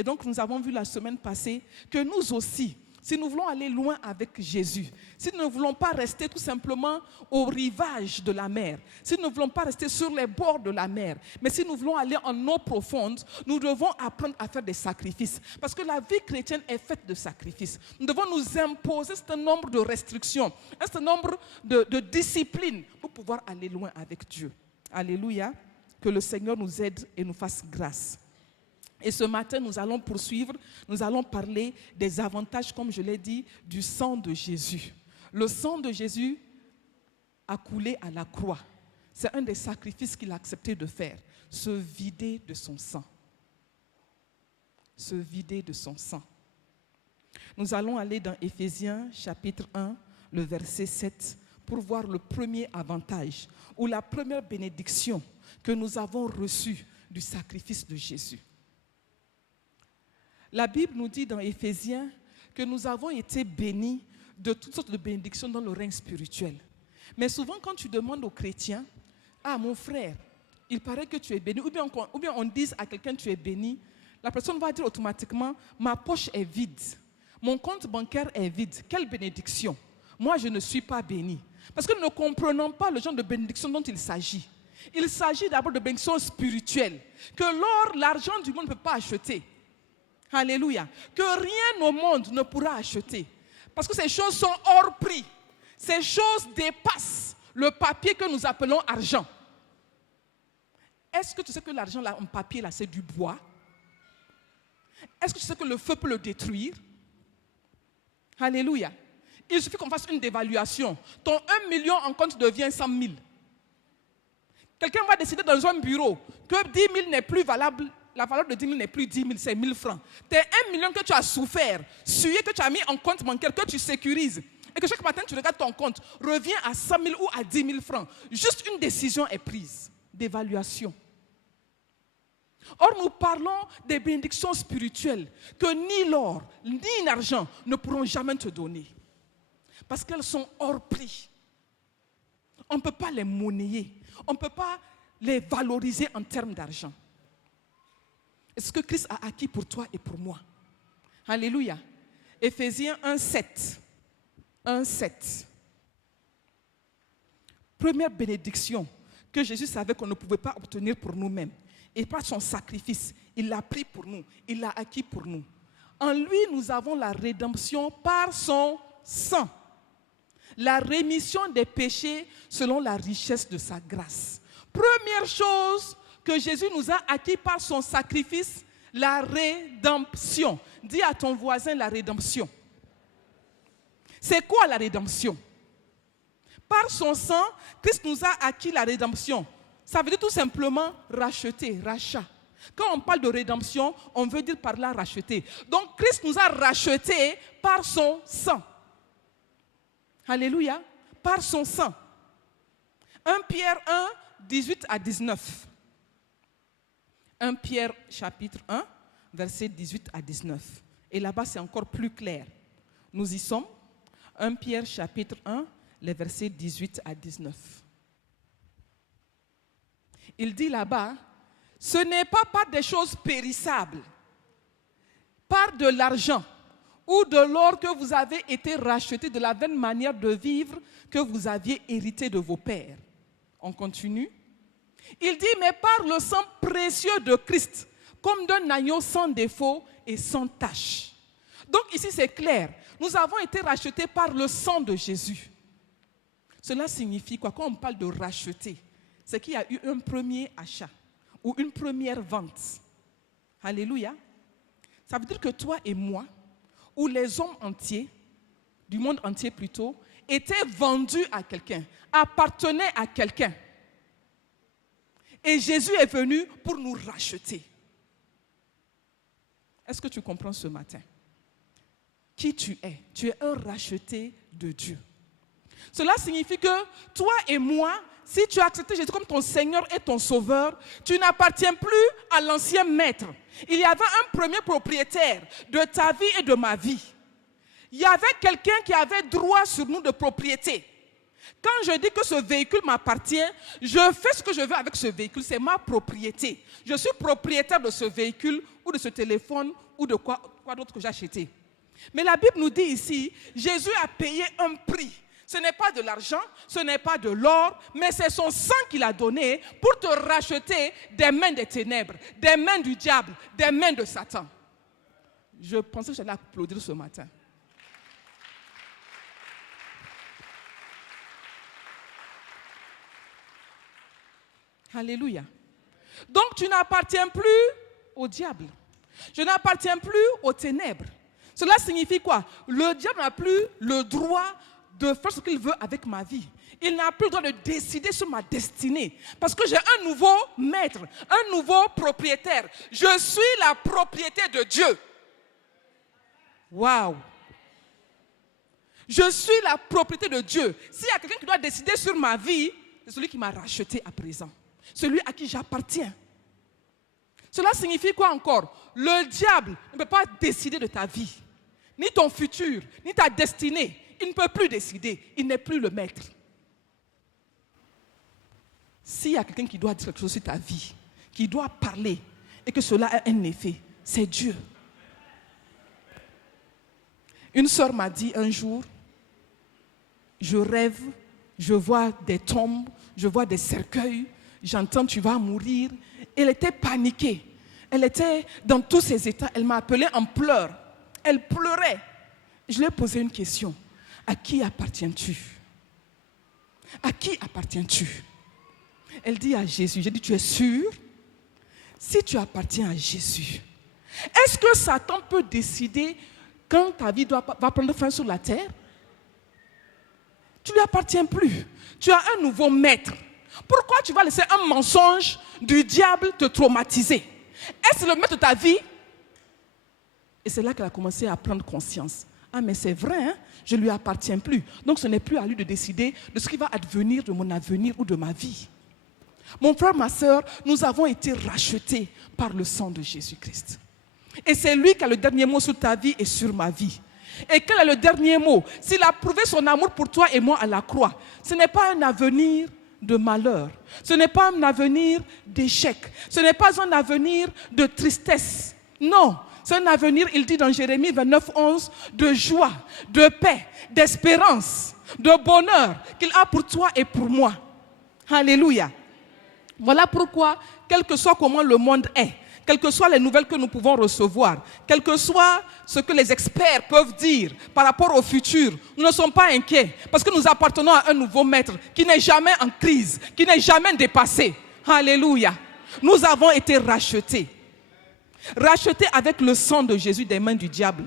Et donc, nous avons vu la semaine passée que nous aussi, si nous voulons aller loin avec Jésus, si nous ne voulons pas rester tout simplement au rivage de la mer, si nous ne voulons pas rester sur les bords de la mer, mais si nous voulons aller en eau profonde, nous devons apprendre à faire des sacrifices. Parce que la vie chrétienne est faite de sacrifices. Nous devons nous imposer un certain nombre de restrictions, un certain nombre de disciplines pour pouvoir aller loin avec Dieu. Alléluia. Que le Seigneur nous aide et nous fasse grâce. Et ce matin, nous allons poursuivre, nous allons parler des avantages, comme je l'ai dit, du sang de Jésus. Le sang de Jésus a coulé à la croix. C'est un des sacrifices qu'il a accepté de faire, se vider de son sang. Se vider de son sang. Nous allons aller dans Éphésiens chapitre 1, le verset 7, pour voir le premier avantage, ou la première bénédiction que nous avons reçue du sacrifice de Jésus. La Bible nous dit dans Éphésiens que nous avons été bénis de toutes sortes de bénédictions dans le règne spirituel. Mais souvent, quand tu demandes aux chrétiens, « Ah, mon frère, il paraît que tu es béni », ou bien on dit à quelqu'un « tu es béni », la personne va dire automatiquement « ma poche est vide, mon compte bancaire est vide, quelle bénédiction ! Moi, je ne suis pas béni. » Parce que nous ne comprenons pas le genre de bénédiction dont il s'agit. Il s'agit d'abord de bénédictions spirituelles que l'or, l'argent du monde ne peut pas acheter. Alléluia. Que rien au monde ne pourra acheter. Parce que ces choses sont hors prix. Ces choses dépassent le papier que nous appelons argent. Est-ce que tu sais que l'argent, là, en papier, là, c'est du bois? Est-ce que tu sais que le feu peut le détruire? Alléluia. Il suffit qu'on fasse une dévaluation. Ton 1 million en compte devient 100 000. Quelqu'un va décider dans un bureau que 10 000 n'est plus valable. La valeur de 10 000 n'est plus 10 000, c'est 1 000 francs. Tes 1 million que tu as souffert, sué, que tu as mis en compte bancaire, que tu sécurises, et que chaque matin tu regardes ton compte, revient à 100 000 ou à 10 000 francs. Juste une décision est prise d'évaluation. Or, nous parlons des bénédictions spirituelles que ni l'or, ni l'argent ne pourront jamais te donner. Parce qu'elles sont hors prix. On ne peut pas les monnayer. On ne peut pas les valoriser en termes d'argent. C'est ce que Christ a acquis pour toi et pour moi. Alléluia. Éphésiens 1,7. 1,7. Première bénédiction que Jésus savait qu'on ne pouvait pas obtenir pour nous-mêmes. Et par son sacrifice, il l'a pris pour nous. Il l'a acquis pour nous. En lui, nous avons la rédemption par son sang. La rémission des péchés selon la richesse de sa grâce. Première chose que Jésus nous a acquis par son sacrifice, la rédemption. Dis à ton voisin la rédemption. C'est quoi la rédemption? Par son sang, Christ nous a acquis la rédemption. Ça veut dire tout simplement racheter, rachat. Quand on parle de rédemption, on veut dire par là racheter. Donc Christ nous a rachetés par son sang. Alléluia. Par son sang. 1 Pierre 1, 18 à 19. 1 Pierre chapitre 1, versets 18 à 19. Et là-bas, c'est encore plus clair. Nous y sommes. 1 Pierre chapitre 1, les versets 18 à 19. Il dit là-bas, ce n'est pas par des choses périssables, par de l'argent ou de l'or que vous avez été rachetés de la vaine manière de vivre que vous aviez hérité de vos pères. On continue. Il dit, mais par le sang précieux de Christ, comme d'un agneau sans défaut et sans tache. Donc ici c'est clair, nous avons été rachetés par le sang de Jésus. Cela signifie quoi? Quand on parle de racheter, c'est qu'il y a eu un premier achat ou une première vente. Alléluia. Ça veut dire que toi et moi, ou les hommes entiers, du monde entier plutôt, étaient vendus à quelqu'un, appartenaient à quelqu'un. Et Jésus est venu pour nous racheter. Est-ce que tu comprends ce matin? Qui tu es? Tu es un racheté de Dieu. Cela signifie que toi et moi, si tu as accepté Jésus comme ton Seigneur et ton Sauveur, tu n'appartiens plus à l'ancien maître. Il y avait un premier propriétaire de ta vie et de ma vie. Il y avait quelqu'un qui avait droit sur nous de propriété. Quand je dis que ce véhicule m'appartient, je fais ce que je veux avec ce véhicule, c'est ma propriété. Je suis propriétaire de ce véhicule ou de ce téléphone ou de quoi d'autre que j'ai acheté. Mais la Bible nous dit ici, Jésus a payé un prix. Ce n'est pas de l'argent, ce n'est pas de l'or, mais c'est son sang qu'il a donné pour te racheter des mains des ténèbres, des mains du diable, des mains de Satan. Je pensais que j'allais applaudir ce matin. Alléluia. Donc tu n'appartiens plus au diable. Je n'appartiens plus aux ténèbres. Cela signifie quoi? Le diable n'a plus le droit de faire ce qu'il veut avec ma vie. Il n'a plus le droit de décider sur ma destinée. Parce que j'ai un nouveau maître, un nouveau propriétaire. Je suis la propriété de Dieu. Waouh! Je suis la propriété de Dieu. S'il y a quelqu'un qui doit décider sur ma vie, c'est celui qui m'a racheté à présent. Celui à qui j'appartiens. Cela signifie quoi encore? Le diable ne peut pas décider de ta vie, ni ton futur, ni ta destinée. Il ne peut plus décider. Il n'est plus le maître. S'il y a quelqu'un qui doit dire quelque chose sur ta vie, qui doit parler, et que cela a un effet, c'est Dieu. Une sœur m'a dit un jour, je rêve, je vois des tombes, je vois des cercueils, j'entends tu vas mourir. Elle était paniquée. Elle était dans tous ses états. Elle m'a appelé en pleurs. Elle pleurait. Je lui ai posé une question. À qui appartiens-tu? À qui appartiens-tu? Elle dit à Jésus. J'ai dit, tu es sûre? Si tu appartiens à Jésus, est-ce que Satan peut décider quand ta vie va prendre fin sur la terre? Tu ne lui appartiens plus. Tu as un nouveau maître. Pourquoi tu vas laisser un mensonge du diable te traumatiser? Est-ce le maître de ta vie? Et c'est là qu'elle a commencé à prendre conscience. Ah mais c'est vrai, hein? Je ne lui appartiens plus. Donc ce n'est plus à lui de décider de ce qui va advenir de mon avenir ou de ma vie. Mon frère, ma soeur, nous avons été rachetés par le sang de Jésus-Christ. Et c'est lui qui a le dernier mot sur ta vie et sur ma vie. Et quel est le dernier mot? S'il a prouvé son amour pour toi et moi à la croix, ce n'est pas un avenir de malheur. Ce n'est pas un avenir d'échec. Ce n'est pas un avenir de tristesse. Non, c'est un avenir, il dit dans Jérémie 29, 11, de joie, de paix, d'espérance, de bonheur qu'il a pour toi et pour moi. Alléluia. Voilà pourquoi, quel que soit comment le monde est, quelles que soient les nouvelles que nous pouvons recevoir, quel que soit ce que les experts peuvent dire par rapport au futur, nous ne sommes pas inquiets parce que nous appartenons à un nouveau maître qui n'est jamais en crise, qui n'est jamais dépassé. Alléluia. Nous avons été rachetés. Rachetés avec le sang de Jésus des mains du diable,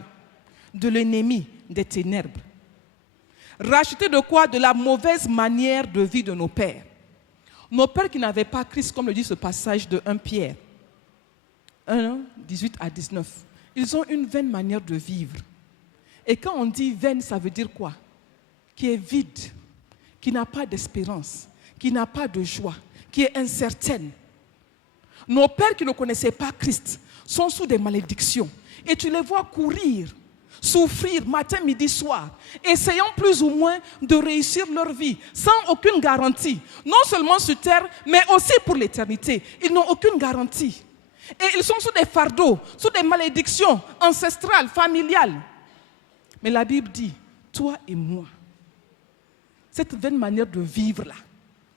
de l'ennemi, des ténèbres. Rachetés de quoi? De la mauvaise manière de vie de nos pères. Nos pères qui n'avaient pas Christ, comme le dit ce passage de 1 Pierre 1, 18 à 19. Ils ont une vaine manière de vivre. Et quand on dit vaine, ça veut dire quoi? Qui est vide, qui n'a pas d'espérance, qui n'a pas de joie, qui est incertaine. Nos pères qui ne connaissaient pas Christ sont sous des malédictions. Et tu les vois courir, souffrir matin, midi, soir, essayant plus ou moins de réussir leur vie, sans aucune garantie. Non seulement sur terre, mais aussi pour l'éternité. Ils n'ont aucune garantie. Et ils sont sous des fardeaux, sous des malédictions ancestrales, familiales. Mais la Bible dit, toi et moi, cette vaine manière de vivre-là,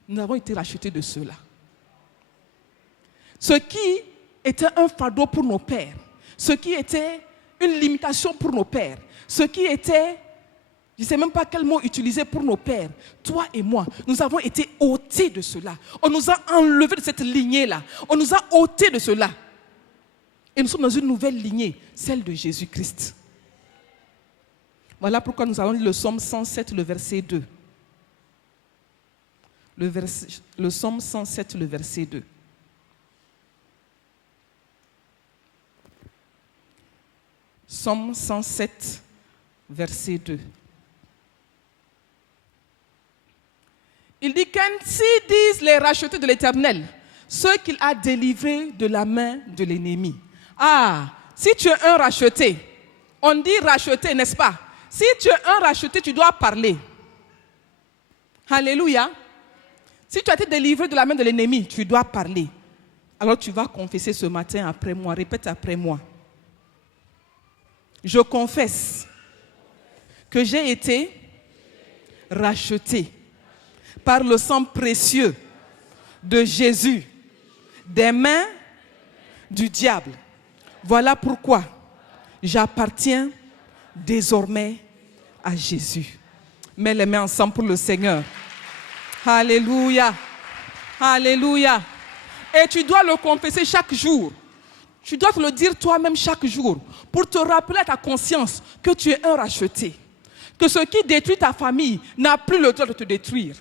nous avons été rachetés de cela. Ce qui était un fardeau pour nos pères, ce qui était une limitation pour nos pères, ce qui était, je ne sais même pas quel mot utiliser pour nos pères, toi et moi, nous avons été ôtés de cela. On nous a enlevés de cette lignée-là. On nous a ôtés de cela. Et nous sommes dans une nouvelle lignée, celle de Jésus-Christ. Voilà pourquoi nous allons lire le psaume 107, le verset 2. Le psaume 107, le verset 2. Psaume 107, verset 2. Il dit qu'ainsi disent les rachetés de l'Éternel, ceux qu'il a délivrés de la main de l'ennemi. Ah, si tu es un racheté, on dit racheté, n'est-ce pas? Si tu es un racheté, tu dois parler. Alléluia. Si tu as été délivré de la main de l'ennemi, tu dois parler. Alors tu vas confesser ce matin après moi. Répète après moi. Je confesse que j'ai été racheté par le sang précieux de Jésus des mains du diable. Voilà pourquoi j'appartiens désormais à Jésus. Mets les mains ensemble pour le Seigneur. Alléluia. Alléluia. Et tu dois le confesser chaque jour. Tu dois te le dire toi-même chaque jour pour te rappeler à ta conscience que tu es un racheté. Que ce qui détruit ta famille n'a plus le droit de te détruire.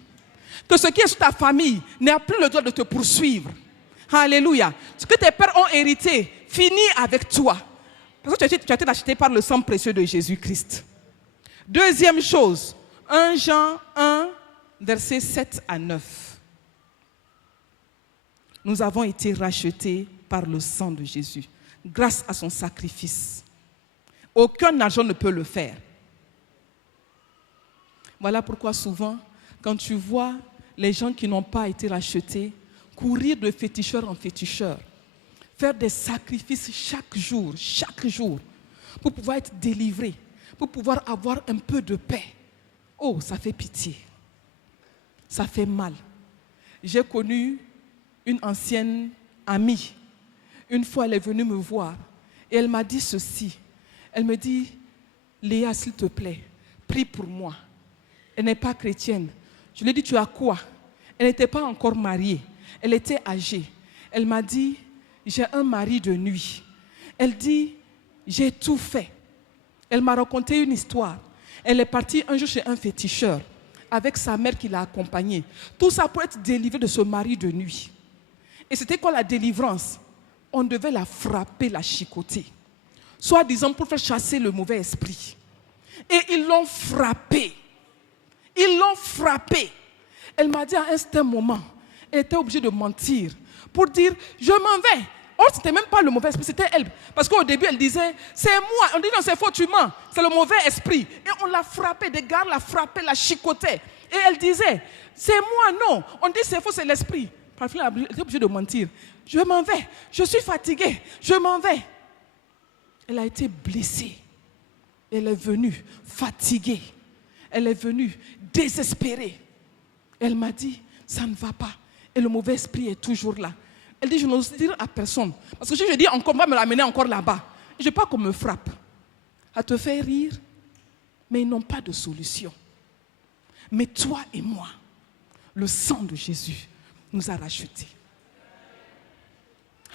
Que ce qui est sur ta famille n'a plus le droit de te poursuivre. Alléluia. Ce que tes pères ont hérité finit avec toi. Parce que tu as été racheté par le sang précieux de Jésus-Christ. Deuxième chose, 1 Jean 1, versets 7 à 9. Nous avons été rachetés par le sang de Jésus, grâce à son sacrifice. Aucun argent ne peut le faire. Voilà pourquoi souvent, quand tu vois les gens qui n'ont pas été rachetés courir de féticheur en féticheur, faire des sacrifices chaque jour, pour pouvoir être délivrés, pour pouvoir avoir un peu de paix. Oh, ça fait pitié. Ça fait mal. J'ai connu une ancienne amie. Une fois, elle est venue me voir et elle m'a dit ceci. Elle me dit, Léa, s'il te plaît, prie pour moi. Elle n'est pas chrétienne. Je lui ai dit, tu as quoi? Elle n'était pas encore mariée. Elle était âgée. Elle m'a dit, j'ai un mari de nuit. Elle dit, j'ai tout fait. Elle m'a raconté une histoire. Elle est partie un jour chez un féticheur avec sa mère qui l'a accompagnée. Tout ça pour être délivrée de ce mari de nuit. Et c'était quoi la délivrance? On devait la frapper, la chicoter. Soit disant pour faire chasser le mauvais esprit. Et ils l'ont frappée. Ils l'ont frappée. Elle m'a dit à un certain moment, elle était obligée de mentir pour dire, je m'en vais. Or, ce n'était même pas le mauvais esprit, c'était elle. Parce qu'au début, elle disait, c'est moi. On dit, non, c'est faux, tu mens. C'est le mauvais esprit. Et on l'a frappée, des gardes la frappaient, la chicotaient. Et elle disait, c'est moi, non. On dit, c'est faux, c'est l'esprit. Parfois, elle était obligée de mentir. Je m'en vais, je suis fatiguée, je m'en vais. Elle a été blessée. Elle est venue fatiguée. Elle est venue désespérée. Elle m'a dit, ça ne va pas. Et le mauvais esprit est toujours là. Elle dit, je n'ose dire à personne. Parce que si je dis encore, on va me l'amener encore là-bas. Je ne veux pas qu'on me frappe. À te faire rire. Mais ils n'ont pas de solution. Mais toi et moi, le sang de Jésus nous a rachetés.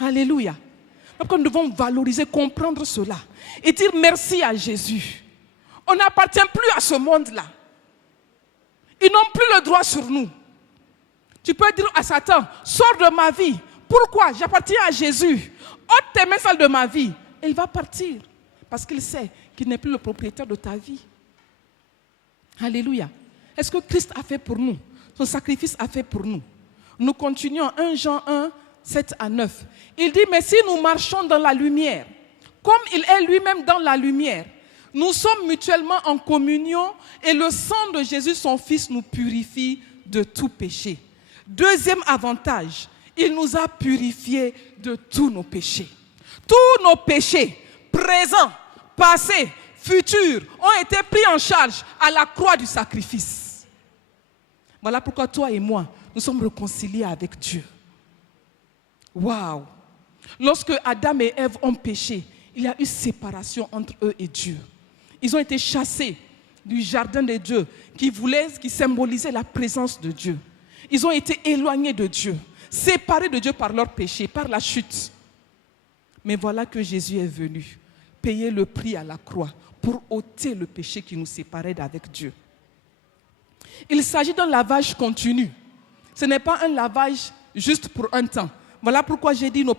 Alléluia. Donc nous devons valoriser, comprendre cela. Et dire merci à Jésus. On n'appartient plus à ce monde-là. Ils n'ont plus le droit sur nous. Tu peux dire à Satan, sors de ma vie. Pourquoi? J'appartiens à Jésus. Ôte tes mains sales de ma vie. Et il va partir. Parce qu'il sait qu'il n'est plus le propriétaire de ta vie. Alléluia. Est-ce que Christ a fait pour nous? Son sacrifice a fait pour nous. Nous continuons 1 Jean 1, 7 à 9. Il dit, mais si nous marchons dans la lumière, comme il est lui-même dans la lumière, nous sommes mutuellement en communion et le sang de Jésus, son Fils, nous purifie de tout péché. Deuxième avantage, il nous a purifiés de tous nos péchés. Tous nos péchés, présents, passés, futurs, ont été pris en charge à la croix du sacrifice. Voilà pourquoi toi et moi, nous sommes réconciliés avec Dieu. Waouh! Lorsque Adam et Ève ont péché, il y a eu séparation entre eux et Dieu. Ils ont été chassés du jardin de Dieu qui symbolisait la présence de Dieu. Ils ont été éloignés de Dieu, séparés de Dieu par leur péché, par la chute. Mais voilà que Jésus est venu payer le prix à la croix pour ôter le péché qui nous séparait d'avec Dieu. Il s'agit d'un lavage continu. Ce n'est pas un lavage juste pour un temps. Voilà pourquoi j'ai dit nos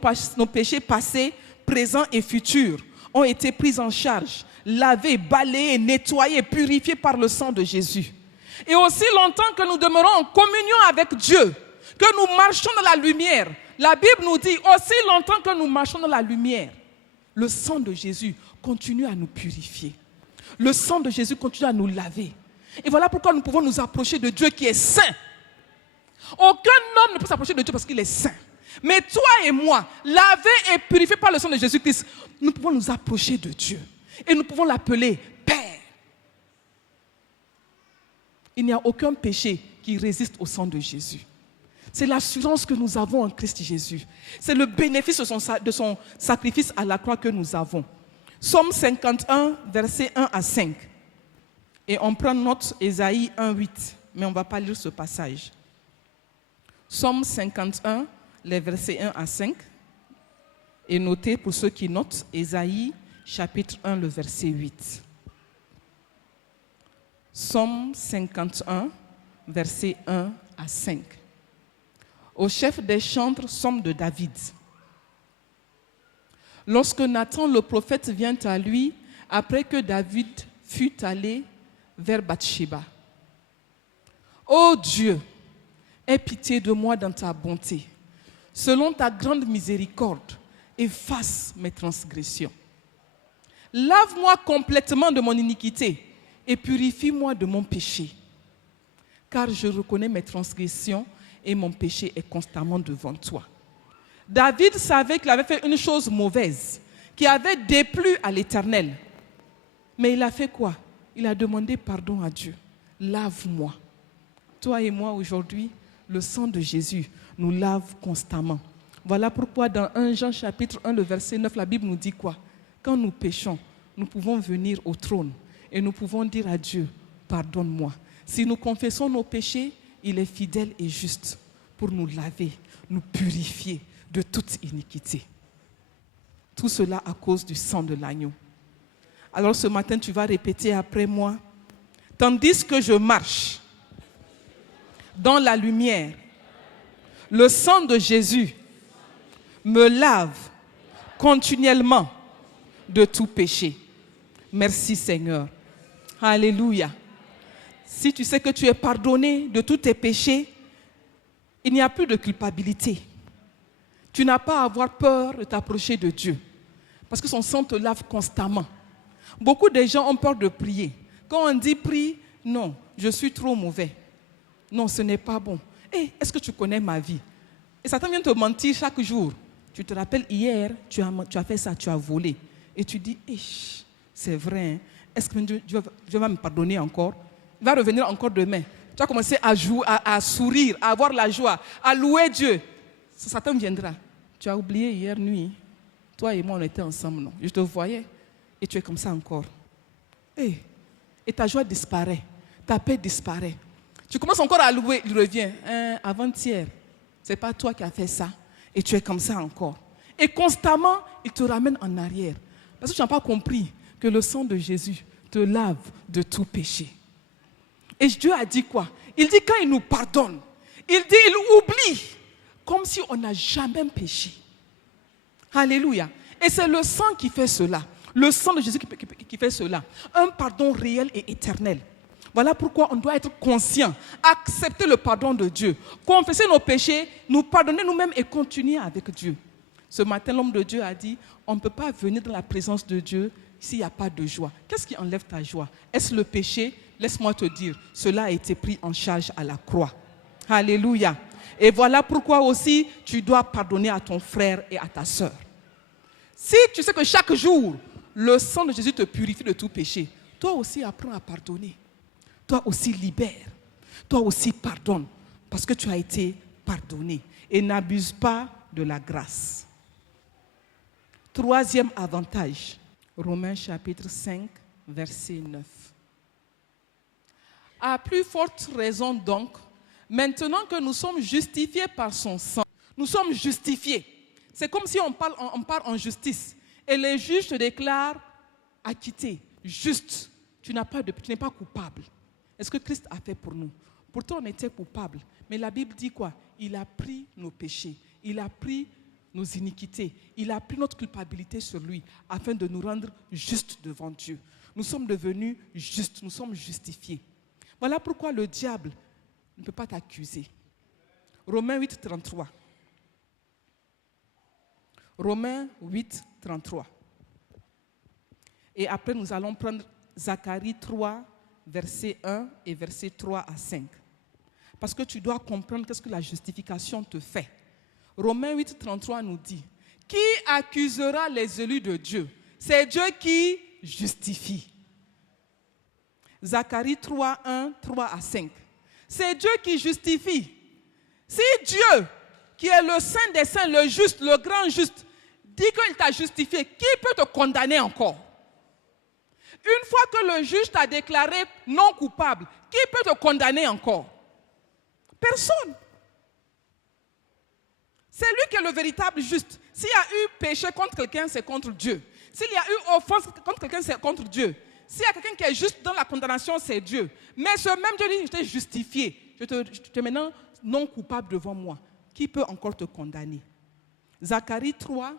péchés passés, présents et futurs ont été pris en charge, lavés, balayés, nettoyés, purifiés par le sang de Jésus. Et aussi longtemps que nous demeurons en communion avec Dieu, que nous marchons dans la lumière, la Bible nous dit aussi longtemps que nous marchons dans la lumière, le sang de Jésus continue à nous purifier. Le sang de Jésus continue à nous laver. Et voilà pourquoi nous pouvons nous approcher de Dieu qui est saint. Aucun homme ne peut s'approcher de Dieu parce qu'il est saint. Mais toi et moi, lavés et purifiés par le sang de Jésus-Christ, nous pouvons nous approcher de Dieu. Et nous pouvons l'appeler Père. Il n'y a aucun péché qui résiste au sang de Jésus. C'est l'assurance que nous avons en Christ Jésus. C'est le bénéfice de son sacrifice à la croix que nous avons. Psaume 51, versets 1 à 5. Et on prend note Ésaïe 1, 8. Mais on ne va pas lire ce passage. Psaume 51, les versets 1 à 5. Et notez pour ceux qui notent, Ésaïe chapitre 1, le verset 8. Psaume 51, versets 1 à 5. Au chef des chantres, psaume de David. Lorsque Nathan le prophète vient à lui, après que David fut allé vers Bathsheba. Ô Dieu, aie pitié de moi dans ta bonté. Selon ta grande miséricorde, efface mes transgressions. Lave-moi complètement de mon iniquité et purifie-moi de mon péché. Car je reconnais mes transgressions et mon péché est constamment devant toi. David savait qu'il avait fait une chose mauvaise, qui avait déplu à l'Éternel. Mais il a fait quoi? Il a demandé pardon à Dieu. Lave-moi. Toi et moi aujourd'hui, le sang de Jésus nous lave constamment. Voilà pourquoi dans 1 Jean chapitre 1, le verset 9, la Bible nous dit quoi? Quand nous péchons, nous pouvons venir au trône et nous pouvons dire à Dieu, pardonne-moi. Si nous confessons nos péchés, il est fidèle et juste pour nous laver, nous purifier de toute iniquité. Tout cela à cause du sang de l'agneau. Alors ce matin, tu vas répéter après moi. Tandis que je marche dans la lumière, le sang de Jésus me lave continuellement de tout péché. Merci Seigneur. Alléluia. Si tu sais que tu es pardonné de tous tes péchés, il n'y a plus de culpabilité. Tu n'as pas à avoir peur de t'approcher de Dieu. Parce que son sang te lave constamment. Beaucoup de gens ont peur de prier. Quand on dit prie, non, je suis trop mauvais. Non, ce n'est pas bon. Hey, est-ce que tu connais ma vie? Et Satan vient te mentir chaque jour. Tu te rappelles, hier, tu as fait ça, tu as volé. Et tu dis, c'est vrai, hein? Est-ce que Dieu va me pardonner encore? Il va revenir encore demain. Tu vas commencer à jouer, à sourire, à avoir la joie, à louer Dieu. Satan viendra. Tu as oublié hier nuit. Toi et moi, on était ensemble, non? Je te voyais. Et tu es comme ça encore. Et ta joie disparaît. Ta paix disparaît. Tu commences encore à louer, il revient. Avant-hier, ce n'est pas toi qui as fait ça. Et tu es comme ça encore. Et constamment, il te ramène en arrière. Parce que tu n'as pas compris que le sang de Jésus te lave de tout péché. Et Dieu a dit quoi? Il dit quand il nous pardonne, il dit il oublie. Comme si on n'a jamais péché. Alléluia. Et c'est le sang qui fait cela. Le sang de Jésus qui fait cela. Un pardon réel et éternel. Voilà pourquoi on doit être conscient, accepter le pardon de Dieu, confesser nos péchés, nous pardonner nous-mêmes et continuer avec Dieu. Ce matin, l'homme de Dieu a dit, on ne peut pas venir dans la présence de Dieu s'il n'y a pas de joie. Qu'est-ce qui enlève ta joie? Est-ce le péché? Laisse-moi te dire, cela a été pris en charge à la croix. Alléluia. Et voilà pourquoi aussi tu dois pardonner à ton frère et à ta sœur. Si tu sais que chaque jour, le sang de Jésus te purifie de tout péché, toi aussi apprends à pardonner. Toi aussi libère. Toi aussi pardonne. Parce que tu as été pardonné. Et n'abuse pas de la grâce. Troisième avantage. Romains chapitre 5, verset 9. À plus forte raison donc, maintenant que nous sommes justifiés par son sang, nous sommes justifiés. C'est comme si on parle en justice. Et les juges te déclarent acquitté, juste. Tu n'es pas coupable. Est-ce que Christ a fait pour nous? Pourtant, on était coupable. Mais la Bible dit quoi? Il a pris nos péchés. Il a pris nos iniquités. Il a pris notre culpabilité sur lui afin de nous rendre justes devant Dieu. Nous sommes devenus justes. Nous sommes justifiés. Voilà pourquoi le diable ne peut pas t'accuser. Romains 8, 33. Romains 8, 33. Et après, nous allons prendre Zacharie 3, verset 1 et verset 3 à 5. Parce que tu dois comprendre qu'est-ce que la justification te fait. Romains 8, 33 nous dit, « Qui accusera les élus de Dieu? C'est Dieu qui justifie. » Zacharie 3, 1, 3 à 5. C'est Dieu qui justifie. Si Dieu, qui est le saint des saints, le juste, le grand juste, dit qu'il t'a justifié, qui peut te condamner encore? Une fois que le juge t'a déclaré non coupable, qui peut te condamner encore? Personne. C'est lui qui est le véritable juste. S'il y a eu péché contre quelqu'un, c'est contre Dieu. S'il y a eu offense contre quelqu'un, c'est contre Dieu. S'il y a quelqu'un qui est juste dans la condamnation, c'est Dieu. Mais ce même Dieu dit, je t'ai justifié. Je te maintenant non coupable devant moi. Qui peut encore te condamner? Zacharie 3,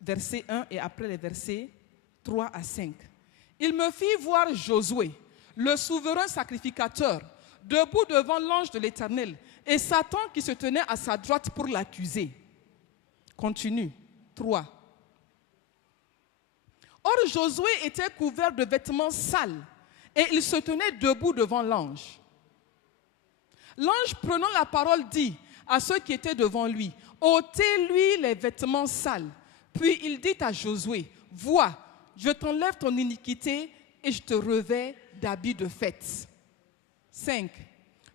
verset 1 et après les versets 3 à 5. Il me fit voir Josué, le souverain sacrificateur, debout devant l'ange de l'Éternel, et Satan qui se tenait à sa droite pour l'accuser. Continue. 3. Or, Josué était couvert de vêtements sales, et il se tenait debout devant l'ange. L'ange, prenant la parole, dit à ceux qui étaient devant lui, « ôtez-lui les vêtements sales. » Puis il dit à Josué, « Vois, je t'enlève ton iniquité et je te revêts d'habits de fête. » 5.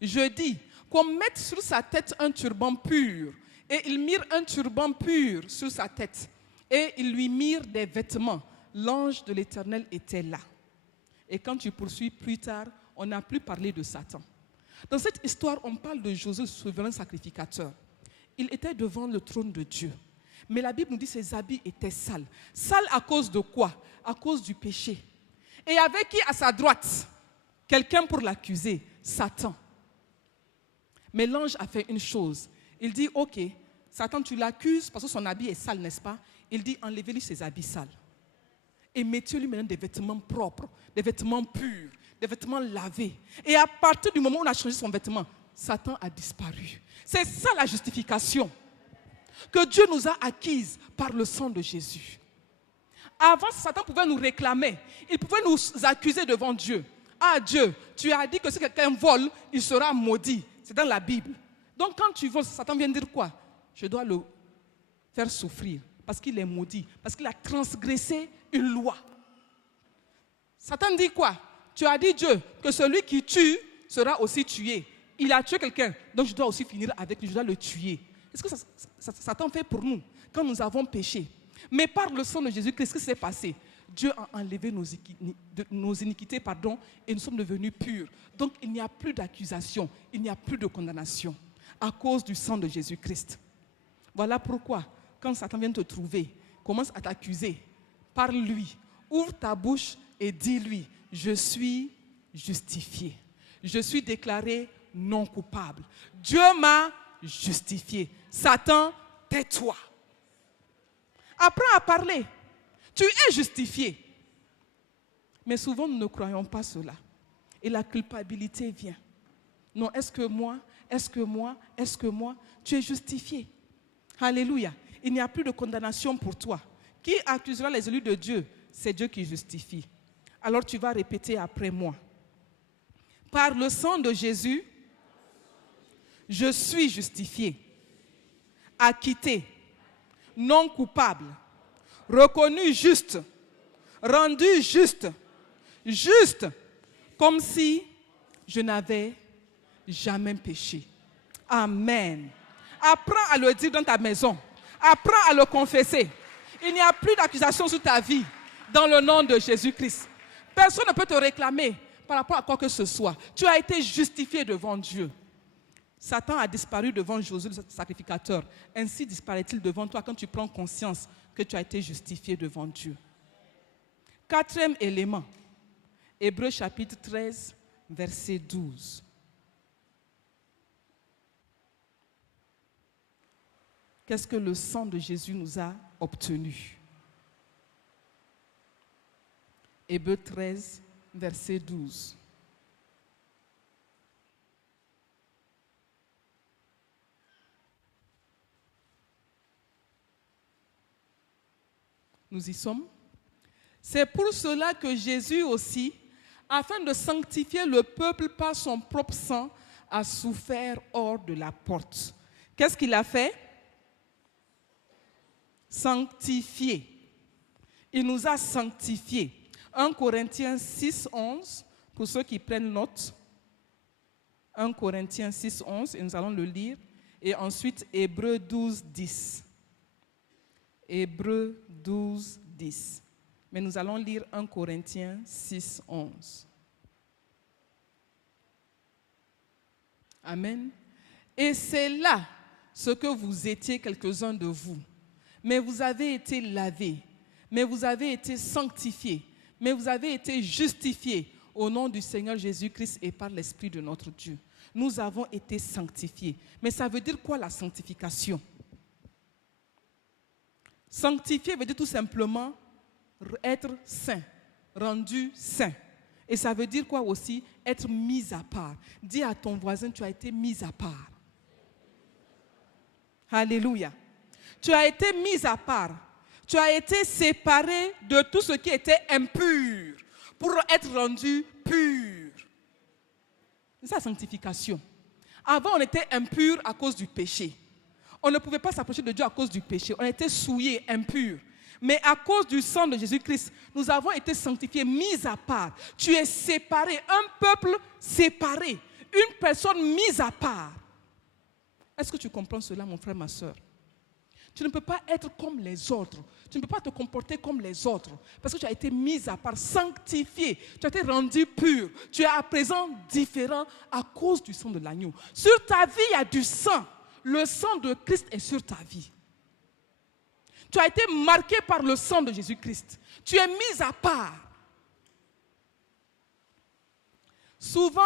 Je dis qu'on mette sur sa tête un turban pur. Et ils mirent un turban pur sur sa tête. Et ils lui mirent des vêtements. L'ange de l'Éternel était là. Et quand tu poursuis plus tard, on n'a plus parlé de Satan. Dans cette histoire, on parle de Josué, souverain sacrificateur. Il était devant le trône de Dieu. Mais la Bible nous dit que ses habits étaient sales. Sales à cause de quoi? À cause du péché. Et avec qui à sa droite? Quelqu'un pour l'accuser, Satan. Mais l'ange a fait une chose. Il dit, ok, Satan, tu l'accuses parce que son habit est sale, n'est-ce pas? Il dit, enlevez-lui ses habits sales. Et mettez-lui maintenant des vêtements propres, des vêtements purs, des vêtements lavés. Et à partir du moment où on a changé son vêtement, Satan a disparu. C'est ça la justification que Dieu nous a acquise par le sang de Jésus. Avant, Satan pouvait nous réclamer. Il pouvait nous accuser devant Dieu. Ah Dieu, tu as dit que si quelqu'un vole, il sera maudit. C'est dans la Bible. Donc quand tu voles, Satan vient dire quoi? Je dois le faire souffrir parce qu'il est maudit, parce qu'il a transgressé une loi. Satan dit quoi? Tu as dit Dieu que celui qui tue sera aussi tué. Il a tué quelqu'un, donc je dois aussi finir avec lui, je dois le tuer. Est-ce que Satan fait pour nous quand nous avons péché? Mais par le sang de Jésus, qu'est-ce qui s'est passé? Dieu a enlevé nos iniquités, et nous sommes devenus purs. Donc il n'y a plus d'accusation, il n'y a plus de condamnation à cause du sang de Jésus-Christ. Voilà pourquoi, quand Satan vient te trouver, commence à t'accuser, parle-lui, ouvre ta bouche et dis-lui, je suis justifié. Je suis déclaré non coupable. Dieu m'a justifié. Satan, tais-toi. Apprends à parler. Tu es justifié. Mais souvent, nous ne croyons pas cela. Et la culpabilité vient. Non, est-ce que moi? Tu es justifié. Alléluia. Il n'y a plus de condamnation pour toi. Qui accusera les élus de Dieu? C'est Dieu qui justifie. Alors tu vas répéter après moi. Par le sang de Jésus, je suis justifié, acquitté, non coupable, reconnu juste, rendu juste, juste, comme si je n'avais jamais péché. Amen. Apprends à le dire dans ta maison. Apprends à le confesser. Il n'y a plus d'accusation sur ta vie dans le nom de Jésus-Christ. Personne ne peut te réclamer par rapport à quoi que ce soit. Tu as été justifié devant Dieu. Satan a disparu devant Josué, le sacrificateur. Ainsi disparaît-il devant toi quand tu prends conscience que tu as été justifié devant Dieu. Quatrième élément, Hébreux chapitre 13, verset 12. Qu'est-ce que le sang de Jésus nous a obtenu? Hébreux 13, verset 12. Nous y sommes. C'est pour cela que Jésus aussi, afin de sanctifier le peuple par son propre sang, a souffert hors de la porte. Qu'est-ce qu'il a fait? Sanctifié. Il nous a sanctifiés. 1 Corinthiens 6, 11, pour ceux qui prennent note. 1 Corinthiens 6, 11, et nous allons le lire. Et ensuite, Hébreux 12, 10. Hébreux 12, 10. Mais nous allons lire 1 Corinthiens 6, 11. Amen. Et c'est là ce que vous étiez quelques-uns de vous. Mais vous avez été lavés, mais vous avez été sanctifiés, mais vous avez été justifiés au nom du Seigneur Jésus-Christ et par l'Esprit de notre Dieu. Nous avons été sanctifiés. Mais ça veut dire quoi la sanctification? Sanctifier veut dire tout simplement être saint, rendu saint. Et ça veut dire quoi aussi? Être mis à part. Dis à ton voisin, tu as été mis à part. Alléluia. Tu as été mis à part. Tu as été séparé de tout ce qui était impur pour être rendu pur. C'est la sanctification. Avant, on était impur à cause du péché. On ne pouvait pas s'approcher de Dieu à cause du péché. On était souillé, impur. Mais à cause du sang de Jésus-Christ, nous avons été sanctifiés, mis à part. Tu es séparé, un peuple séparé, une personne mise à part. Est-ce que tu comprends cela, mon frère, ma soeur? Tu ne peux pas être comme les autres. Tu ne peux pas te comporter comme les autres. Parce que tu as été mis à part, sanctifié. Tu as été rendu pur. Tu es à présent différent à cause du sang de l'agneau. Sur ta vie, il y a du sang. Le sang de Christ est sur ta vie. Tu as été marqué par le sang de Jésus-Christ. Tu es mis à part. Souvent,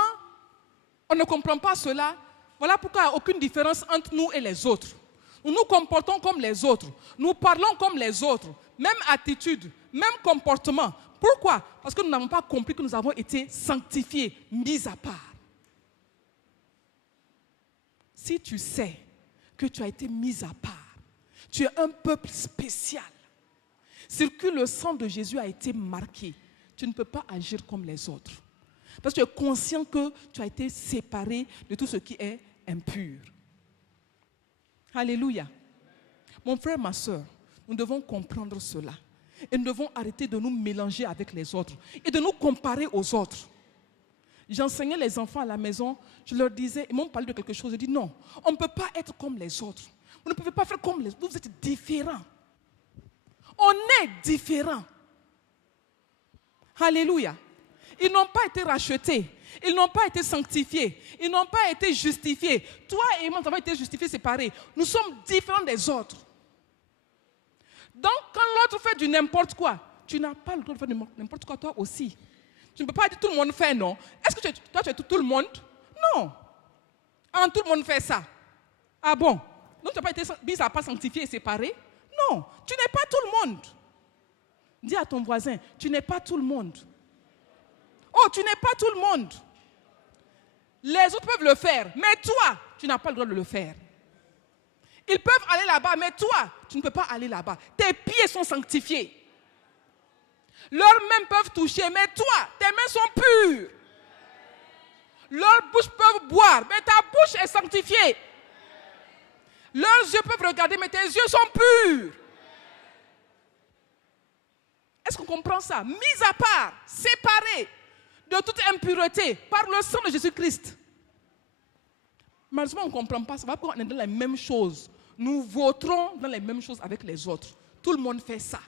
on ne comprend pas cela. Voilà pourquoi il n'y a aucune différence entre nous et les autres. Nous nous comportons comme les autres. Nous parlons comme les autres. Même attitude, même comportement. Pourquoi? Parce que nous n'avons pas compris que nous avons été sanctifiés, mis à part. Si tu sais que tu as été mis à part, tu es un peuple spécial, sur qui le sang de Jésus a été marqué, tu ne peux pas agir comme les autres. Parce que tu es conscient que tu as été séparé de tout ce qui est impur. Alléluia. Mon frère, ma soeur, nous devons comprendre cela. Et nous devons arrêter de nous mélanger avec les autres et de nous comparer aux autres. J'enseignais les enfants à la maison, je leur disais, ils m'ont parlé de quelque chose, je dis non, on ne peut pas être comme les autres. Vous ne pouvez pas faire comme les autres, vous êtes différents. On est différents. Alléluia. Ils n'ont pas été rachetés, ils n'ont pas été sanctifiés, ils n'ont pas été justifiés. Toi et moi, nous avons été justifiés séparés. Nous sommes différents des autres. Donc, quand l'autre fait du n'importe quoi, tu n'as pas le droit de faire n'importe quoi toi aussi. Tu ne peux pas dire tout le monde fait, non. Est-ce que toi, tu es tout le monde? Non. Tout le monde fait ça. Ah bon? Donc, tu n'as pas été mis à part, sanctifié et séparé? Non. Tu n'es pas tout le monde. Dis à ton voisin, tu n'es pas tout le monde. Oh, tu n'es pas tout le monde. Les autres peuvent le faire, mais toi, tu n'as pas le droit de le faire. Ils peuvent aller là-bas, mais toi, tu ne peux pas aller là-bas. Tes pieds sont sanctifiés. Leurs mains peuvent toucher, mais toi, tes mains sont pures. Leurs bouches peuvent boire, mais ta bouche est sanctifiée. Leurs yeux peuvent regarder, mais tes yeux sont purs. Est-ce qu'on comprend ça? Mis à part, séparés de toute impureté par le sang de Jésus-Christ. Malheureusement, on ne comprend pas ça. On est dans les mêmes choses. Nous voterons dans les mêmes choses avec les autres. Tout le monde fait ça.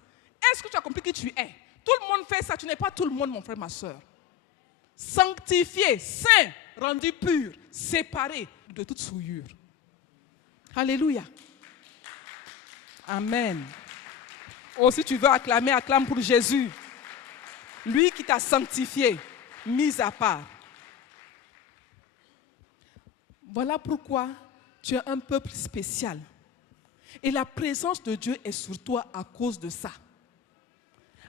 Est-ce que tu as compris qui tu es? Tout le monde fait ça. Tu n'es pas tout le monde, mon frère, ma soeur. Sanctifié, saint, rendu pur, séparé de toute souillure. Alléluia. Amen. Oh, si tu veux acclamer, acclame pour Jésus. Lui qui t'a sanctifié, mis à part. Voilà pourquoi tu es un peuple spécial. Et la présence de Dieu est sur toi à cause de ça.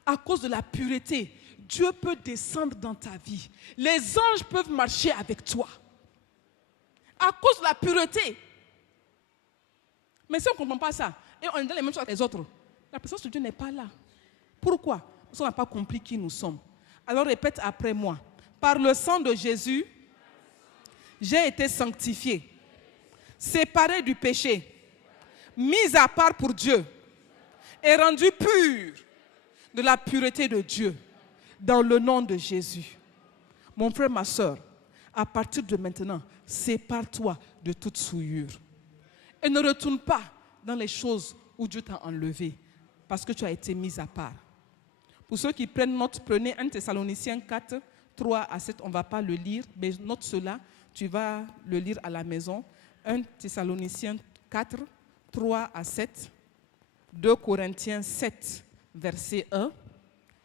À cause de la pureté, Dieu peut descendre dans ta vie. Les anges peuvent marcher avec toi. À cause de la pureté. Mais si on ne comprend pas ça, et on est dans les mêmes choses que les autres, la présence de Dieu n'est pas là. Pourquoi? Parce qu'on n'a pas compris qui nous sommes. Alors répète après moi. Par le sang de Jésus, j'ai été sanctifié, séparé du péché, mis à part pour Dieu et rendu pur de la pureté de Dieu dans le nom de Jésus. Mon frère, ma soeur, à partir de maintenant, sépare-toi de toute souillure. Et ne retourne pas dans les choses où Dieu t'a enlevé parce que tu as été mis à part. Pour ceux qui prennent note, prenez 1 Thessaloniciens 4, 3 à 7. On ne va pas le lire, mais note cela. Tu vas le lire à la maison. 1 Thessaloniciens 4, 3 à 7. 2 Corinthiens 7, verset 1.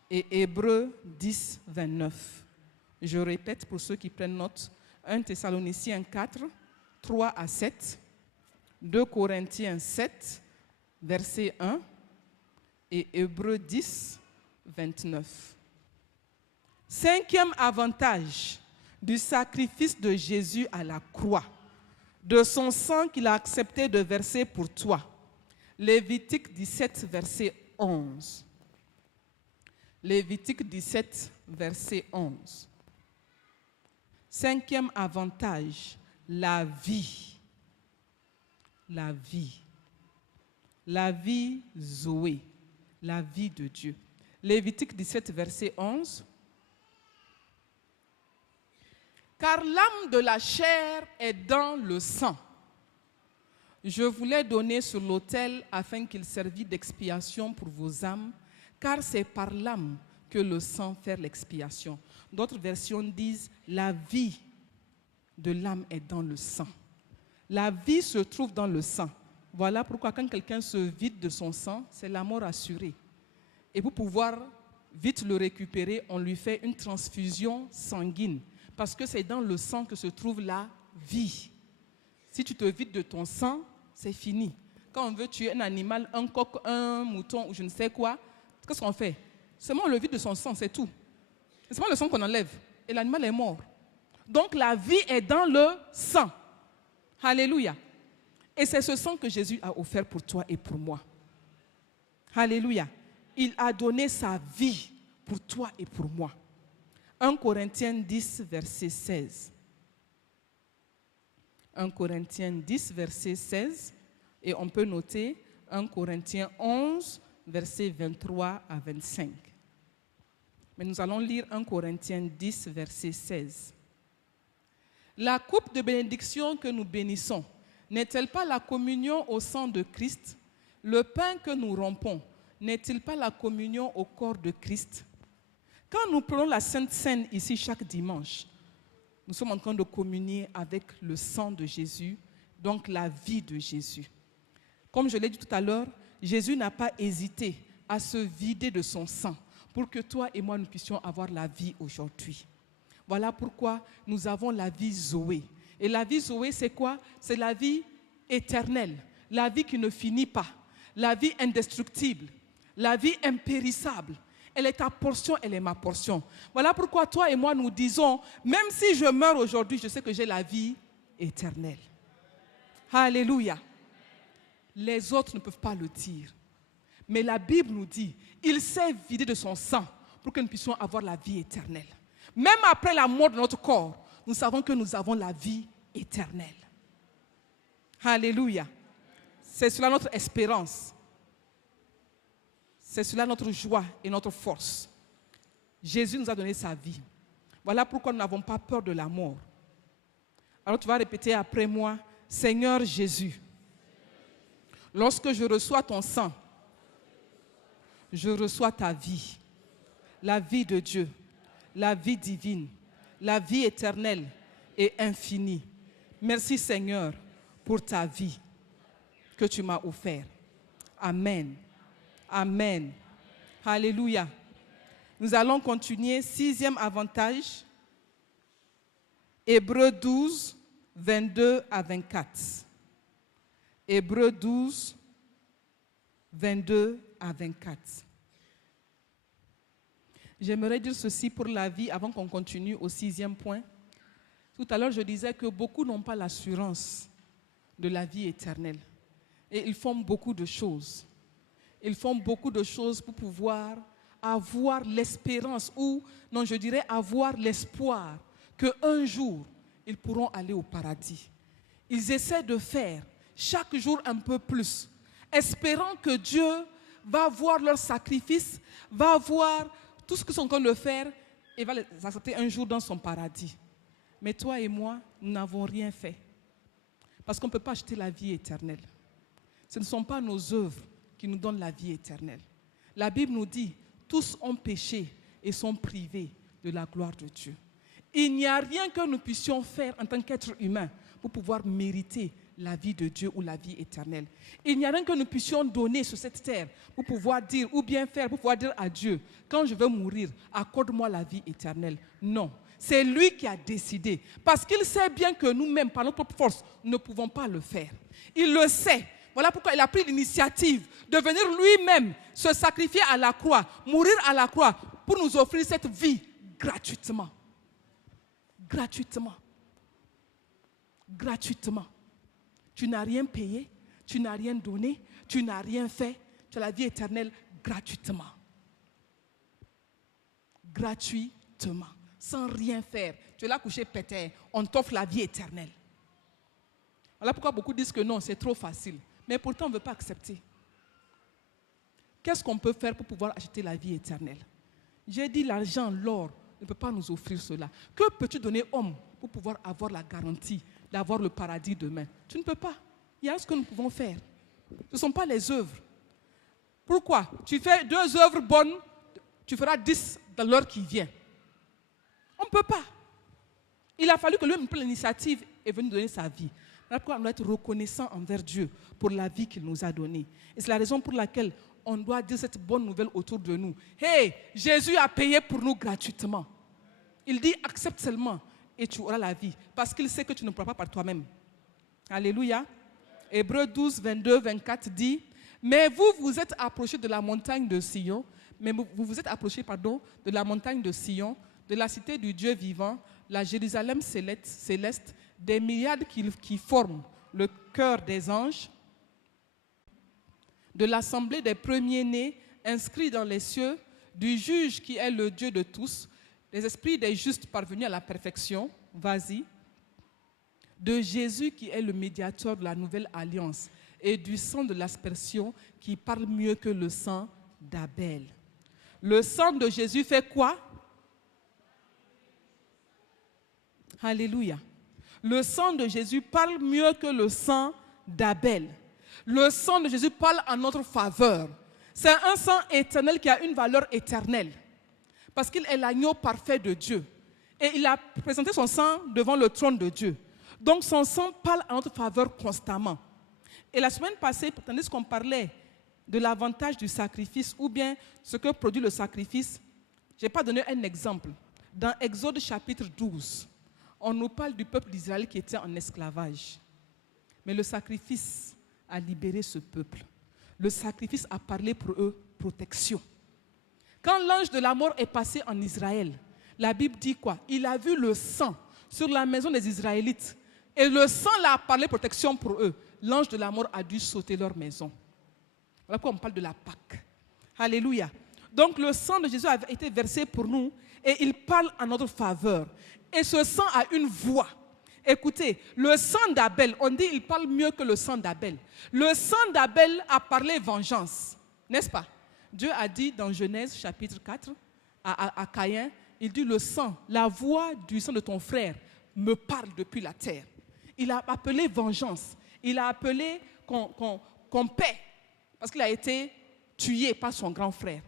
Et Hébreux 10, 29. Je répète pour ceux qui prennent note. 1 Thessaloniciens 4, 3 à 7. 2 Corinthiens 7, verset 1. Et Hébreux 10, 29. Cinquième avantage du sacrifice de Jésus à la croix, de son sang qu'il a accepté de verser pour toi. Lévitique 17, verset 11. Lévitique 17, verset 11. Cinquième avantage, la vie. La vie. La vie Zoé. La vie de Dieu. Lévitique 17, verset 11. Car l'âme de la chair est dans le sang. Je vous l'ai donné sur l'autel afin qu'il servît d'expiation pour vos âmes, car c'est par l'âme que le sang fait l'expiation. D'autres versions disent la vie de l'âme est dans le sang. La vie se trouve dans le sang. Voilà pourquoi quand quelqu'un se vide de son sang, c'est la mort assurée. Et pour pouvoir vite le récupérer, on lui fait une transfusion sanguine. Parce que c'est dans le sang que se trouve la vie. Si tu te vides de ton sang, c'est fini. Quand on veut tuer un animal, un coq, un mouton ou je ne sais quoi, qu'est-ce qu'on fait? Seulement on le vide de son sang, c'est tout. C'est seulement le sang qu'on enlève. Et l'animal est mort. Donc la vie est dans le sang. Alléluia. Et c'est ce sang que Jésus a offert pour toi et pour moi. Alléluia. Il a donné sa vie pour toi et pour moi. 1 Corinthiens 10, verset 16. 1 Corinthiens 10, verset 16. Et on peut noter 1 Corinthiens 11, verset 23 à 25. Mais nous allons lire 1 Corinthiens 10, verset 16. La coupe de bénédiction que nous bénissons, n'est-elle pas la communion au sang de Christ? Le pain que nous rompons, n'est-il pas la communion au corps de Christ? Quand nous prenons la Sainte Seine ici chaque dimanche, nous sommes en train de communier avec le sang de Jésus, donc la vie de Jésus. Comme je l'ai dit tout à l'heure, Jésus n'a pas hésité à se vider de son sang pour que toi et moi nous puissions avoir la vie aujourd'hui. Voilà pourquoi nous avons la vie Zoé. Et la vie Zoé, c'est quoi? C'est la vie éternelle, la vie qui ne finit pas, la vie indestructible, la vie impérissable. Elle est ta portion, elle est ma portion. Voilà pourquoi toi et moi nous disons, même si je meurs aujourd'hui, je sais que j'ai la vie éternelle. Alléluia. Les autres ne peuvent pas le dire. Mais la Bible nous dit, il s'est vidé de son sang pour que nous puissions avoir la vie éternelle. Même après la mort de notre corps, nous savons que nous avons la vie éternelle. Alléluia. C'est cela notre espérance. C'est cela notre joie et notre force. Jésus nous a donné sa vie. Voilà pourquoi nous n'avons pas peur de la mort. Alors tu vas répéter après moi, Seigneur Jésus, lorsque je reçois ton sang, je reçois ta vie, la vie de Dieu, la vie divine, la vie éternelle et infinie. Merci Seigneur pour ta vie que tu m'as offerte. Amen. Amen. Alléluia. Nous allons continuer. 6e avantage. Hébreux 12, 22 à 24. Hébreux 12, 22 à 24. J'aimerais dire ceci pour la vie avant qu'on continue au 6e point. Tout à l'heure, je disais que beaucoup n'ont pas l'assurance de la vie éternelle. Et ils font beaucoup de choses. Ils font beaucoup de choses pour pouvoir avoir l'espérance ou, non, je dirais avoir l'espoir qu'un jour, ils pourront aller au paradis. Ils essaient de faire chaque jour un peu plus, espérant que Dieu va voir leur sacrifice, va voir tout ce qu'ils sont en train de faire et va les accepter un jour dans son paradis. Mais toi et moi, nous n'avons rien fait. Parce qu'on ne peut pas acheter la vie éternelle. Ce ne sont pas nos œuvres qui nous donnent la vie éternelle. La Bible nous dit, tous ont péché et sont privés de la gloire de Dieu. Il n'y a rien que nous puissions faire en tant qu'être humain pour pouvoir mériter la vie de Dieu ou la vie éternelle. Il n'y a rien que nous puissions donner sur cette terre pour pouvoir dire, ou bien faire, pour pouvoir dire à Dieu, quand je vais mourir, accorde-moi la vie éternelle. Non, c'est lui qui a décidé. Parce qu'il sait bien que nous-mêmes, par notre propre force, ne pouvons pas le faire. Il le sait. Voilà pourquoi il a pris l'initiative de venir lui-même se sacrifier à la croix, mourir à la croix, pour nous offrir cette vie gratuitement. Gratuitement. Gratuitement. Tu n'as rien payé, tu n'as rien donné, tu n'as rien fait. Tu as la vie éternelle gratuitement. Gratuitement. Sans rien faire. Tu es là couché pété, on t'offre la vie éternelle. Voilà pourquoi beaucoup disent que non, c'est trop facile. Mais pourtant, on ne veut pas accepter. Qu'est-ce qu'on peut faire pour pouvoir acheter la vie éternelle? J'ai dit l'argent, l'or ne peut pas nous offrir cela. Que peux-tu donner, homme, pour pouvoir avoir la garantie d'avoir le paradis demain? Tu ne peux pas. Il y a ce que nous pouvons faire. Ce ne sont pas les œuvres. Pourquoi? Tu fais 2 œuvres bonnes, tu feras 10 dans l'heure qui vient. On ne peut pas. Il a fallu que lui-même prenne l'initiative et vienne donner sa vie. Voilà pourquoi on doit être reconnaissant envers Dieu pour la vie qu'il nous a donnée. Et c'est la raison pour laquelle on doit dire cette bonne nouvelle autour de nous. Hey, Jésus a payé pour nous gratuitement. Il dit, accepte seulement et tu auras la vie. Parce qu'il sait que tu ne pourras pas par toi-même. Alléluia. Hébreux 12, 22, 24 dit, mais vous êtes approchés de la montagne de Sion, vous êtes approchés, de la montagne de Sion, de la cité du Dieu vivant, la Jérusalem céleste, des myriades qui forment le cœur des anges, de l'assemblée des premiers-nés inscrits dans les cieux, du juge qui est le Dieu de tous, des esprits des justes parvenus à la perfection, vas-y, de Jésus qui est le médiateur de la nouvelle alliance et du sang de l'aspersion qui parle mieux que le sang d'Abel. Le sang de Jésus fait quoi? Alléluia. Le sang de Jésus parle mieux que le sang d'Abel. Le sang de Jésus parle en notre faveur. C'est un sang éternel qui a une valeur éternelle. Parce qu'il est l'agneau parfait de Dieu. Et il a présenté son sang devant le trône de Dieu. Donc son sang parle en notre faveur constamment. Et la semaine passée, tandis qu'on parlait de l'avantage du sacrifice ou bien ce que produit le sacrifice, je n'ai pas donné un exemple. Dans Exode chapitre 12, on nous parle du peuple d'Israël qui était en esclavage. Mais le sacrifice a libéré ce peuple. Le sacrifice a parlé pour eux protection. Quand l'ange de la mort est passé en Israël, la Bible dit quoi? Il a vu le sang sur la maison des Israélites. Et le sang là a parlé protection pour eux. L'ange de la mort a dû sauter leur maison. Voilà pourquoi on parle de la Pâque. Alléluia. Donc le sang de Jésus a été versé pour nous et il parle en notre faveur. Et ce sang a une voix. Écoutez, le sang d'Abel, on dit il parle mieux que le sang d'Abel. Le sang d'Abel a parlé vengeance, n'est-ce pas? Dieu a dit dans Genèse chapitre 4 à Caïn, il dit le sang, la voix du sang de ton frère me parle depuis la terre. Il a appelé vengeance, il a appelé qu'on paie parce qu'il a été tué par son grand frère.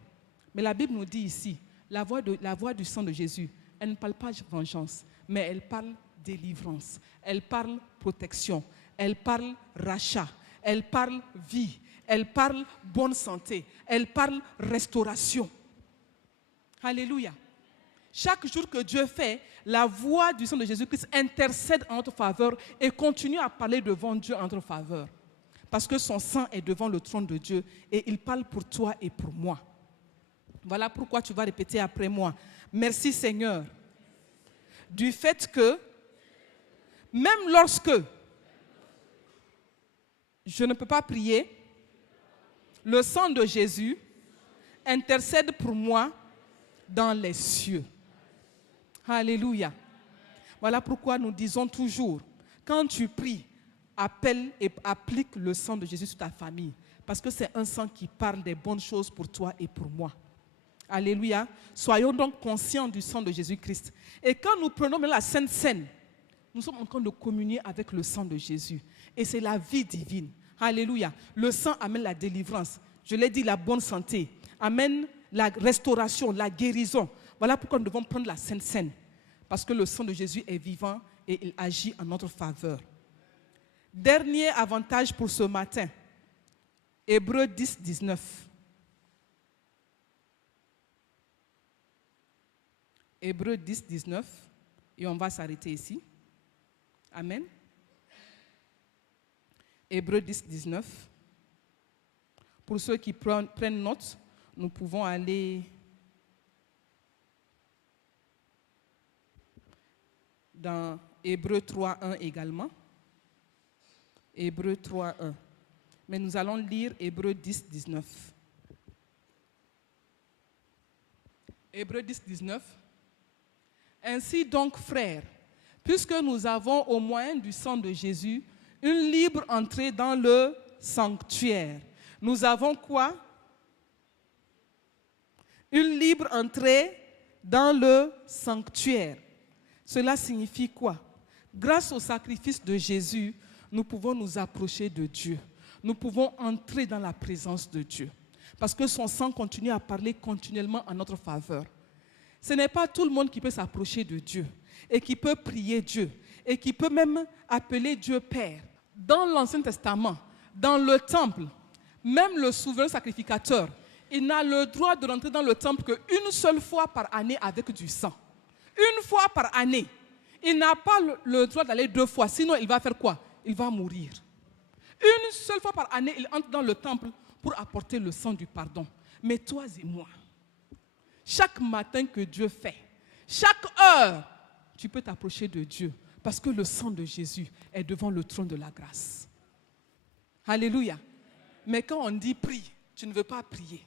Mais la Bible nous dit ici, la voix du sang de Jésus, elle ne parle pas de vengeance, mais elle parle délivrance, elle parle protection, elle parle rachat, elle parle vie, elle parle bonne santé, elle parle restauration. Alléluia. Chaque jour que Dieu fait, la voix du sang de Jésus-Christ intercède en notre faveur et continue à parler devant Dieu en notre faveur. Parce que son sang est devant le trône de Dieu et il parle pour toi et pour moi. Voilà pourquoi tu vas répéter après moi. Merci Seigneur. Du fait que, même lorsque je ne peux pas prier, le sang de Jésus intercède pour moi dans les cieux. Alléluia. Voilà pourquoi nous disons toujours, quand tu pries, appelle et applique le sang de Jésus sur ta famille. Parce que c'est un sang qui parle des bonnes choses pour toi et pour moi. Alléluia. Soyons donc conscients du sang de Jésus-Christ. Et quand nous prenons la Sainte Seine, nous sommes en train de communier avec le sang de Jésus. Et c'est la vie divine. Alléluia. Le sang amène la délivrance. Je l'ai dit, la bonne santé. Amène la restauration, la guérison. Voilà pourquoi nous devons prendre la Sainte Seine. Parce que le sang de Jésus est vivant et il agit en notre faveur. Dernier avantage pour ce matin. Hébreux 10, 19. Hébreux 10, 19. Et on va s'arrêter ici. Amen. Hébreux 10, 19. Pour ceux qui prennent note, nous pouvons aller dans Hébreux 3, 1 également. Hébreux 3, 1. Mais nous allons lire Hébreux 10, 19. Hébreux 10, 19. Ainsi donc, frères, puisque nous avons au moyen du sang de Jésus une libre entrée dans le sanctuaire. Nous avons quoi? Une libre entrée dans le sanctuaire. Cela signifie quoi? Grâce au sacrifice de Jésus, nous pouvons nous approcher de Dieu. Nous pouvons entrer dans la présence de Dieu. Parce que son sang continue à parler continuellement en notre faveur. Ce n'est pas tout le monde qui peut s'approcher de Dieu et qui peut prier Dieu et qui peut même appeler Dieu Père. Dans l'Ancien Testament, dans le temple, même le souverain sacrificateur, il n'a le droit de rentrer dans le temple qu'une seule fois par année avec du sang. Une fois par année. Il n'a pas le droit d'aller 2 fois, sinon il va faire quoi? Il va mourir. Une seule fois par année, il entre dans le temple pour apporter le sang du pardon. Mais toi et moi, chaque matin que Dieu fait, chaque heure, tu peux t'approcher de Dieu parce que le sang de Jésus est devant le trône de la grâce. Alléluia. Mais quand on dit prie, tu ne veux pas prier.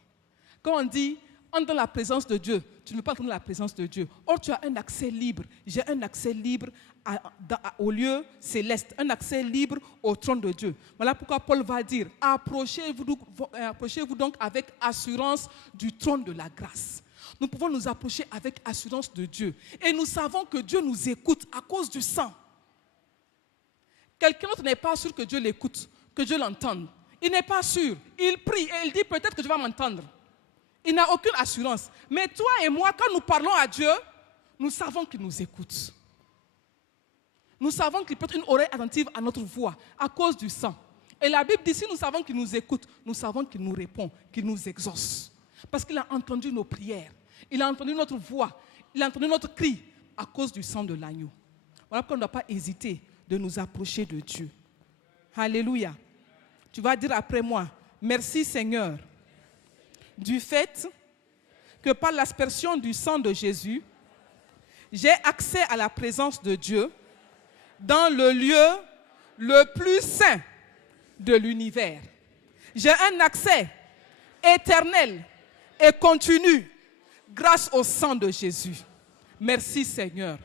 Quand on dit entre dans la présence de Dieu, tu ne veux pas entrer dans la présence de Dieu. Or, tu as un accès libre. J'ai un accès libre au lieu céleste, un accès libre au trône de Dieu. Voilà pourquoi Paul va dire, approchez-vous donc avec assurance du trône de la grâce. Nous pouvons nous approcher avec assurance de Dieu. Et nous savons que Dieu nous écoute à cause du sang. Quelqu'un d'autre n'est pas sûr que Dieu l'écoute, que Dieu l'entende. Il n'est pas sûr. Il prie et il dit peut-être que Dieu va m'entendre. Il n'a aucune assurance. Mais toi et moi, quand nous parlons à Dieu, nous savons qu'il nous écoute. Nous savons qu'il porte une oreille attentive à notre voix à cause du sang. Et la Bible dit, si nous savons qu'il nous écoute, nous savons qu'il nous répond, qu'il nous exauce. Parce qu'il a entendu nos prières. Il a entendu notre voix. Il a entendu notre cri à cause du sang de l'agneau. Voilà pourquoi on ne doit pas hésiter de nous approcher de Dieu. Alléluia. Tu vas dire après moi, merci Seigneur, du fait que par l'aspersion du sang de Jésus, j'ai accès à la présence de Dieu dans le lieu le plus saint de l'univers. J'ai un accès éternel et continu grâce au sang de Jésus. Merci Seigneur.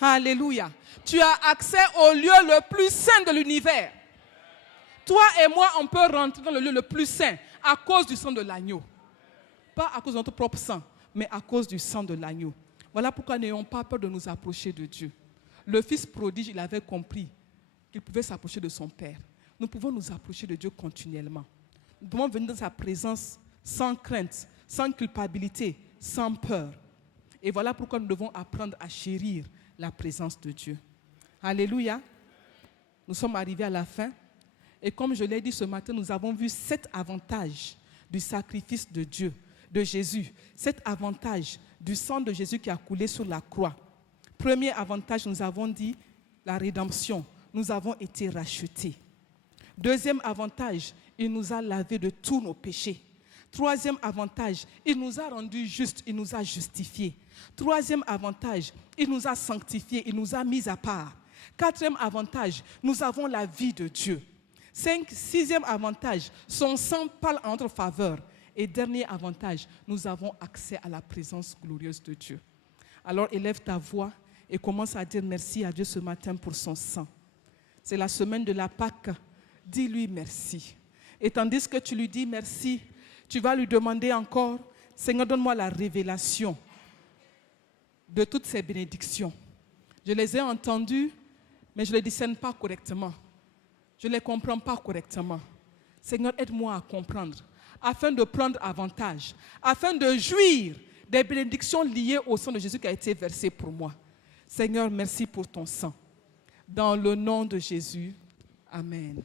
Alléluia. Tu as accès au lieu le plus saint de l'univers. Toi et moi, on peut rentrer dans le lieu le plus saint à cause du sang de l'agneau. Pas à cause de notre propre sang, mais à cause du sang de l'agneau. Voilà pourquoi n'ayons pas peur de nous approcher de Dieu. Le fils prodige, il avait compris qu'il pouvait s'approcher de son Père. Nous pouvons nous approcher de Dieu continuellement. Nous pouvons venir dans sa présence sans crainte, sans culpabilité, sans peur. Et voilà pourquoi nous devons apprendre à chérir la présence de Dieu. Alléluia. Nous sommes arrivés à la fin. Et comme je l'ai dit ce matin, nous avons vu 7 avantages du sacrifice de Dieu, de Jésus. 7 avantages du sang de Jésus qui a coulé sur la croix. Premier avantage, nous avons dit la rédemption. Nous avons été rachetés. Deuxième avantage, il nous a lavés de tous nos péchés. Troisième avantage, il nous a rendus justes, il nous a justifiés. Troisième avantage, il nous a sanctifiés, il nous a mis à part. Quatrième avantage, nous avons la vie de Dieu. Sixième avantage, son sang parle en notre faveur. Et dernier avantage, nous avons accès à la présence glorieuse de Dieu. Alors élève ta voix et commence à dire merci à Dieu ce matin pour son sang. C'est la semaine de la Pâque. Dis-lui merci. Et tandis que tu lui dis merci, tu vas lui demander encore, Seigneur, donne-moi la révélation de toutes ces bénédictions. Je les ai entendues, mais je ne les discerne pas correctement. Je ne les comprends pas correctement. Seigneur, aide-moi à comprendre, afin de prendre avantage, afin de jouir des bénédictions liées au sang de Jésus qui a été versé pour moi. Seigneur, merci pour ton sang. Dans le nom de Jésus, amen.